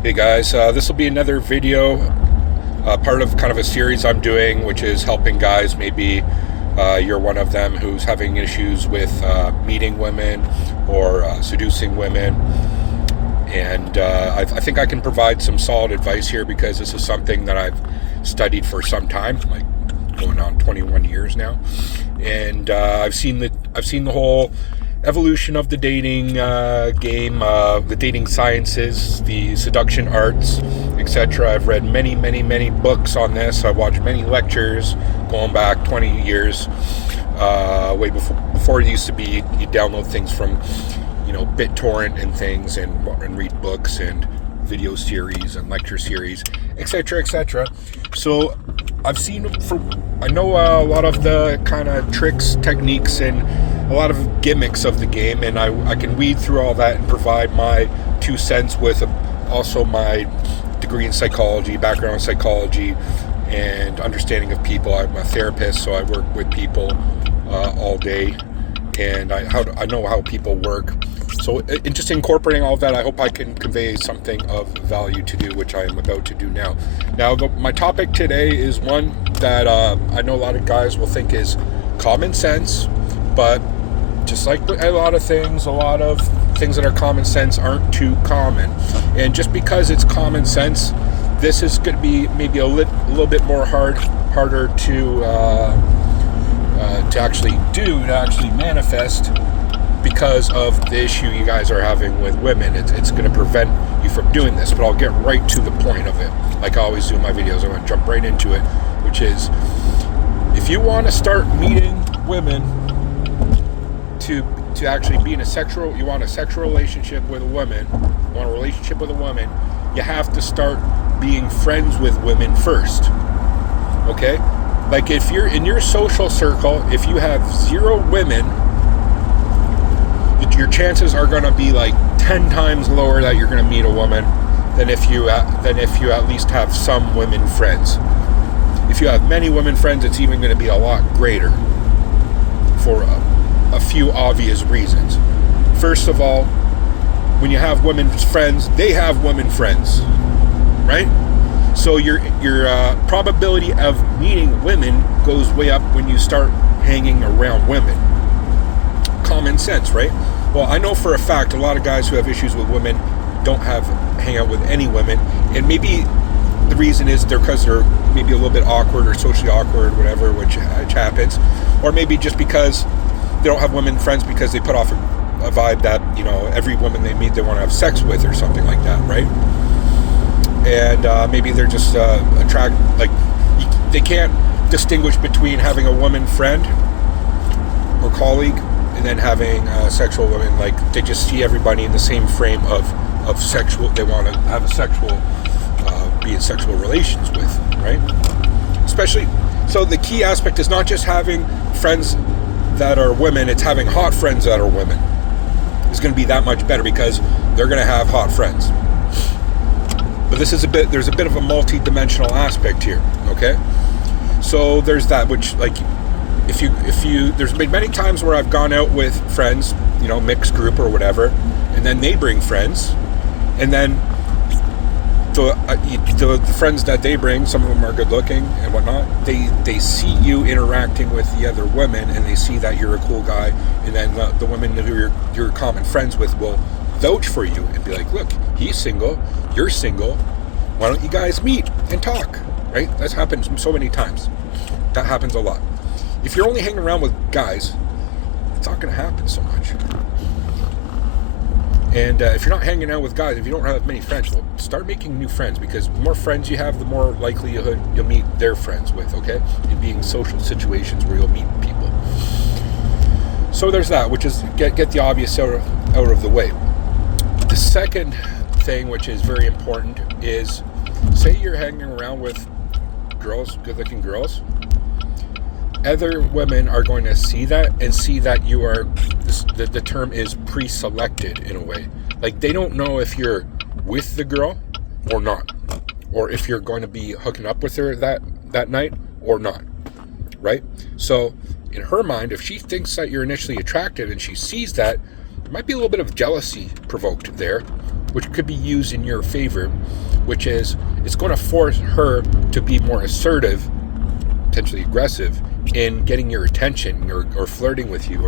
Hey guys, this will be another video, part of kind of a series I'm doing, which is helping guys. Maybe you're one of them who's having issues with meeting women or seducing women. And I think I can provide some solid advice here because this is something that I've studied for some time, like going on 21 years now. And I've seen the whole evolution of the dating game, the dating sciences, the seduction arts, etc. I've read many books on this. I watched many lectures going back 20 years, way before it used to be you download things from, BitTorrent and things, and read books and video series and lecture series, etc. So I know a lot of the kind of tricks, techniques, and a lot of gimmicks of the game, and I can weed through all that and provide my 2 cents with also my degree in psychology, background in psychology, and understanding of people. I'm a therapist, so I work with people all day, and I know how people work. So just incorporating all of that, I hope I can convey something of value to do, which I am about to do now. Now, my topic today is one that I know a lot of guys will think is common sense, but just like a lot of things that are common sense aren't too common. And just because it's common sense, this is going to be maybe a little bit more harder to actually manifest, because of the issue you guys are having with women. It's going to prevent you from doing this, but I'll get right to the point of it. Like I always do in my videos, I'm going to jump right into it, which is, if you want to start meeting women to actually be in you want a sexual relationship with a woman, you have to start being friends with women first. Okay? Like if you're in your social circle, if you have 0 women, your chances are going to be like 10 times lower that you're going to meet a woman than if you at least have some women friends. If you have many women friends, it's even going to be a lot greater for a few obvious reasons. First of all, when you have women's friends, they have women friends, right? So your probability of meeting women goes way up when you start hanging around women. Common sense, right? Well, I know for a fact a lot of guys who have issues with women don't hang out with any women, and maybe the reason is because they're maybe a little bit awkward or socially awkward, whatever, which happens, or maybe just because they don't have women friends because they put off a vibe that, every woman they meet they want to have sex with or something like that, right? And maybe they're just they can't distinguish between having a woman friend or colleague and then having sexual women. Like they just see everybody in the same frame of sexual. They want to have be in sexual relations with, right? Especially, so the key aspect is not just having friends that are women, it's having hot friends that are women. It's going to be that much better because they're going to have hot friends. But there's a bit of a multi-dimensional aspect here, okay? So there's that, which, like, if you there's been many times where I've gone out with friends, mixed group or whatever, and then they bring friends, and then the friends that they bring, some of them are good looking and whatnot, they see you interacting with the other women, and they see that you're a cool guy, and then the women who you're common friends with will vouch for you and be like, look, he's single, you're single, why don't you guys meet and talk, right? That's happened so many times. That happens a lot. If you're only hanging around with guys, it's not going to happen so much. And if you're not hanging out with guys, if you don't have many friends, well, start making new friends, because the more friends you have, the more likelihood you'll meet their friends with, okay? And being social situations where you'll meet people. So there's that, which is get the obvious out of the way. The second thing, which is very important, is say you're hanging around with girls, good-looking girls. Other women are going to see that and see that you are, the term is pre-selected in a way. Like they don't know if you're with the girl or not, or if you're going to be hooking up with her that night or not, right? So in her mind, if she thinks that you're initially attractive and she sees that, there might be a little bit of jealousy provoked there, which could be used in your favor, which is it's going to force her to be more assertive, potentially aggressive, in getting your attention or flirting with you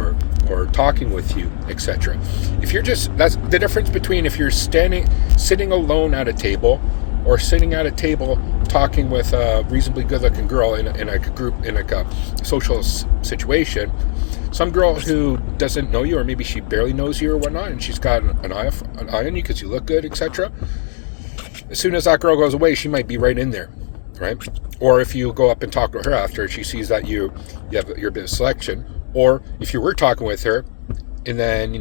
or talking with you, etc. If you're just, that's the difference between if you're sitting alone at a table or sitting at a table talking with a reasonably good-looking girl in a group, in like a social situation. Some girl who doesn't know you, or maybe she barely knows you or whatnot, and she's got an eye on you because you look good, etc. As soon as that girl goes away, she might be right in there, right? Or if you go up and talk to her after, she sees that you have your bit of selection. Or if you were talking with her, and then,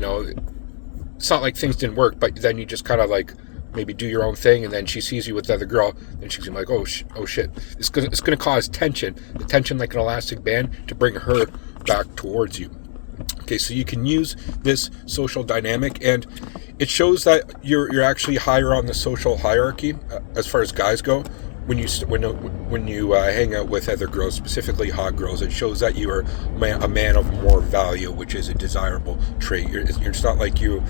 it's not like things didn't work, but then you just kind of like maybe do your own thing, and then she sees you with the other girl, and she's gonna be like, oh shit. It's gonna cause tension, the tension like an elastic band, to bring her back towards you. Okay, so you can use this social dynamic, and it shows that you're actually higher on the social hierarchy as far as guys go. When you hang out with other girls, specifically hot girls, it shows that you are a man of more value, which is a desirable trait. It's not like you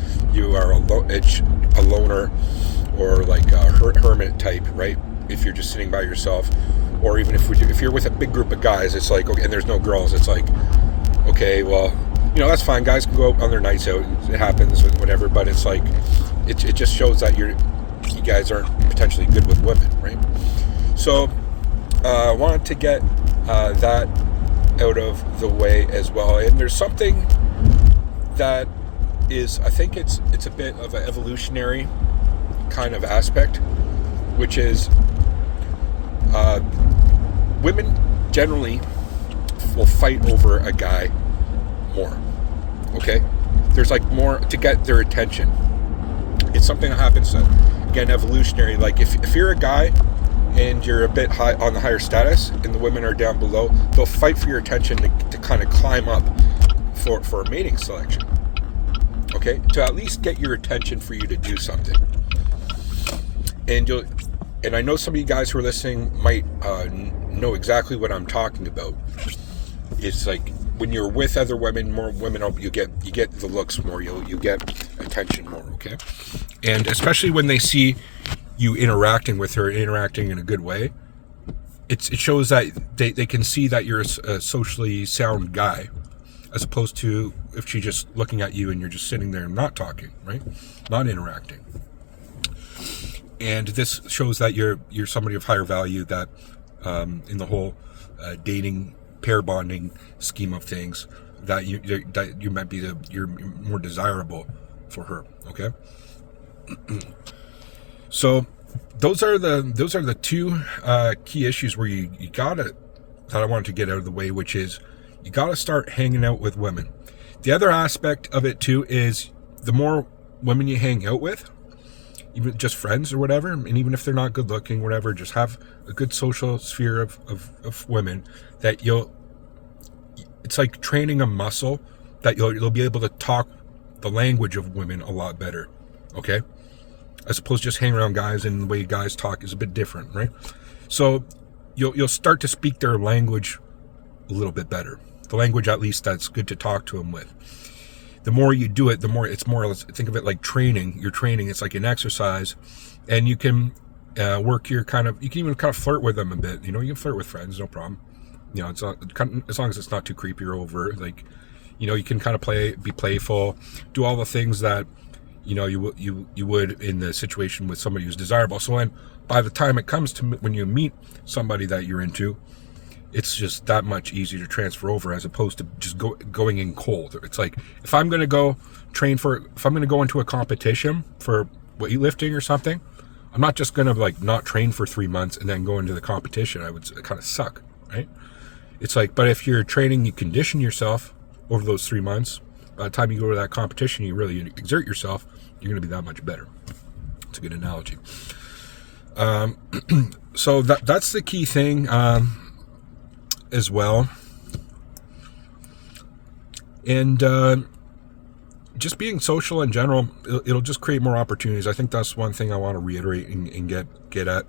are a loner or like a hermit type, right? If you're just sitting by yourself, or even if you're with a big group of guys, it's like, okay, and there's no girls, it's like, okay, well, that's fine. Guys can go out on their nights out. It happens, whatever. But it's like, it just shows that you guys aren't potentially good with women, right? So I wanted to get that out of the way as well. And there's something that is, I think it's a bit of an evolutionary kind of aspect, which is women generally will fight over a guy more. Okay? There's like more to get their attention. It's something that happens, again, evolutionary. Like if you're a guy and you're a bit high on the higher status and the women are down below, they'll fight for your attention to kind of climb up for a mating selection. Okay? To at least get your attention for you to do something. And I know some of you guys who are listening might know exactly what I'm talking about. It's like when you're with other women, more women, you get the looks more, you get attention more, okay? And especially when they see you interacting with her, interacting in a good way, it shows that they can see that you're a socially sound guy, as opposed to if she's just looking at you and you're just sitting there and not talking, right? Not interacting. And this shows that you're somebody of higher value, that in the whole dating, pair bonding scheme of things, that you might be you're more desirable for her. Okay. So those are the two key issues where you gotta, that I wanted to get out of the way, which is you gotta start hanging out with women. The other aspect of it too is the more women you hang out with, even just friends or whatever, and even if they're not good looking, whatever, just have a good social sphere of women, that it's like training a muscle that you'll be able to talk the language of women a lot better, okay? As opposed to just hanging around guys, and the way guys talk is a bit different, right? So you'll start to speak their language a little bit better. The language, at least, that's good to talk to them with. The more you do it, the more it's more, let's think of it like training. You're training, it's like an exercise, and you can work your you can even kind of flirt with them a bit. You can flirt with friends, no problem. It's not, as long as it's not too creepy or over. Like, you can kind of be playful, do all the things that you would in the situation with somebody who's desirable. So by the time it comes to when you meet somebody that you're into, it's just that much easier to transfer over, as opposed to just going in cold. It's like, if I'm going to go into a competition for weightlifting or something, I'm not just going to like not train for 3 months and then go into the competition. I would kind of suck, right? It's like, but if you're training, you condition yourself over those 3 months. By the time you go to that competition, you really exert yourself, you're going to be that much better. It's a good analogy. So that's the key thing as well. And just being social in general, it'll just create more opportunities. I think that's one thing I want to reiterate and get at.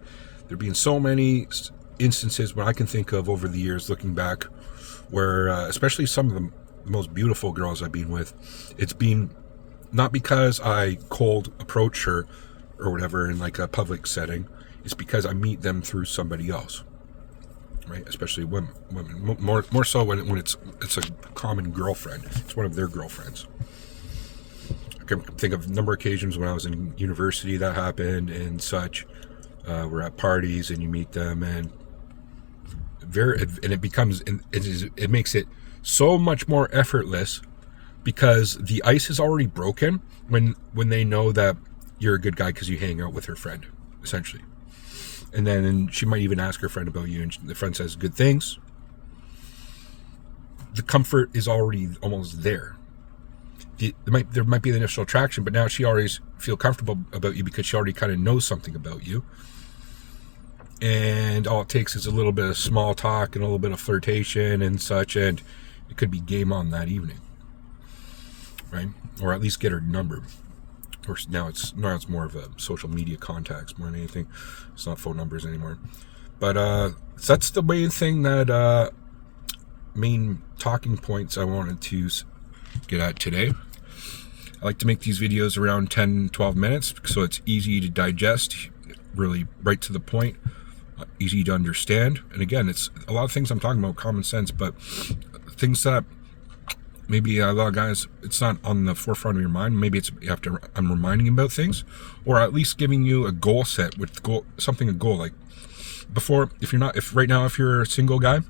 There being so many instances when I can think of over the years, looking back, where especially some of the most beautiful girls I've been with, it's been not because I cold approach her, or whatever in like a public setting, is because I meet them through somebody else, right? Especially women more so when it's a common girlfriend. It's one of their girlfriends. I can think of a number of occasions when I was in university that happened and such. We're at parties and you meet them, and it makes it so much more effortless, because the ice is already broken when they know that you're a good guy because you hang out with her friend, essentially. And then she might even ask her friend about you, and the friend says good things. The comfort is already almost there. There might be the initial attraction, but now she already feel comfortable about you because she already kind of knows something about you. And all it takes is a little bit of small talk and a little bit of flirtation and such, and it could be game on that evening, right? Or at least get her number. Of course, now it's more of a social media contacts more than anything. It's not phone numbers anymore. But that's the main thing that main talking points I wanted to get at today. I like to make these videos around 10-12 minutes so it's easy to digest, really right to the point, easy to understand. And again, it's a lot of things I'm talking about common sense, but things that maybe a lot of guys, it's not on the forefront of your mind. Maybe I'm reminding you about things, or at least giving you a goal set with a goal. Like before, if you're a single guy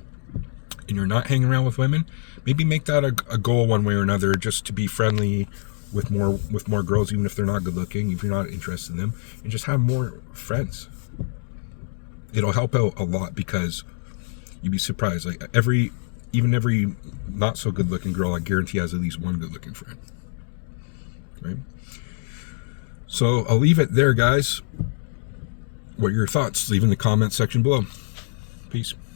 and you're not hanging around with women, maybe make that a goal one way or another, just to be friendly with more girls, even if they're not good looking, if you're not interested in them, and just have more friends. It'll help out a lot, because you'd be surprised. Like every not so good looking girl, I guarantee, has at least one good looking friend. Right? So I'll leave it there, guys. What are your thoughts? Leave in the comment section below. Peace.